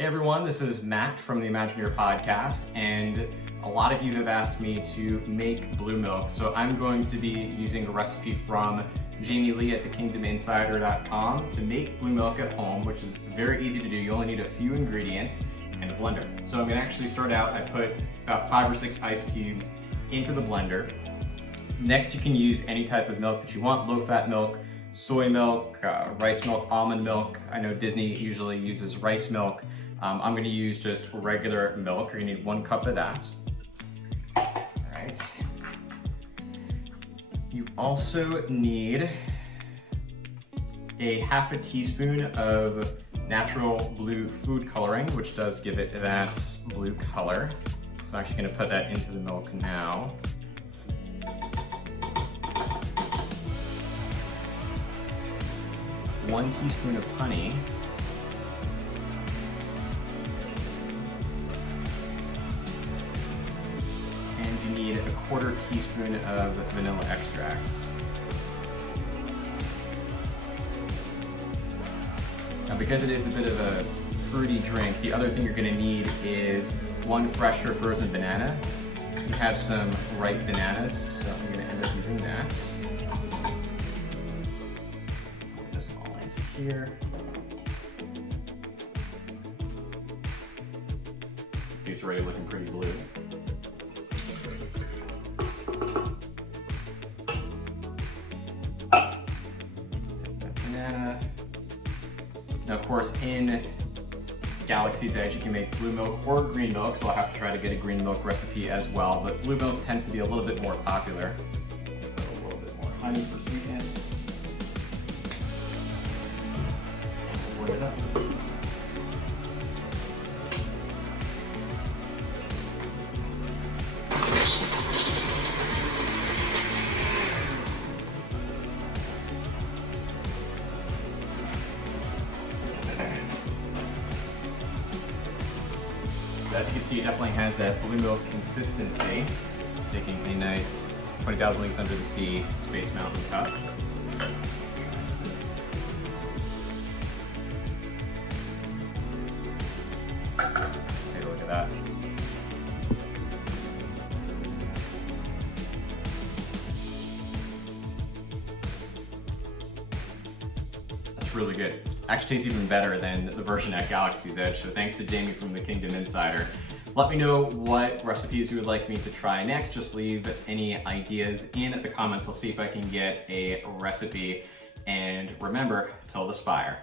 Hey everyone, this is Matt from the Imagineer podcast, and a lot of you have asked me to make blue milk, so I'm going to be using a recipe from Jamie Lee at thekingdominsider.com to make blue milk at home, which is very easy to do. You only need a few ingredients and a blender. So I'm gonna actually start out, I put about 5 or 6 ice cubes into the blender. Next, you can use any type of milk that you want, low-fat milk, soy milk, rice milk, almond milk. I know Disney usually uses rice milk. I'm gonna use just regular milk. You're gonna need 1 cup of that. All right. You also need a half a teaspoon of natural blue food coloring, which does give it that blue color. So I'm actually gonna put that into the milk now. One teaspoon of honey. And you need a 1/4 teaspoon of vanilla extract. Now, because it is a bit of a fruity drink, the other thing you're gonna need is 1 fresh or frozen banana. We have some ripe bananas, so I'm gonna end up using that. Put this all into here. It's already looking pretty blue. Banana. Now, of course, in Galaxy's Edge, you can make blue milk or green milk, so I'll have to try to get a green milk recipe as well, but blue milk tends to be a little bit more popular. Put a little bit more honey for sweetness. And boil it up. As you can see, it definitely has that blue milk consistency. Taking a nice 20,000 Leagues Under the Sea Space Mountain cup. Take a look at that. That's really good. Actually tastes even better than the version at Galaxy's Edge, so thanks to Jamie from the Kingdom Insider. Let me know what recipes you would like me to try next. Just leave any ideas in the comments. I'll see if I can get a recipe. And remember, till the spire.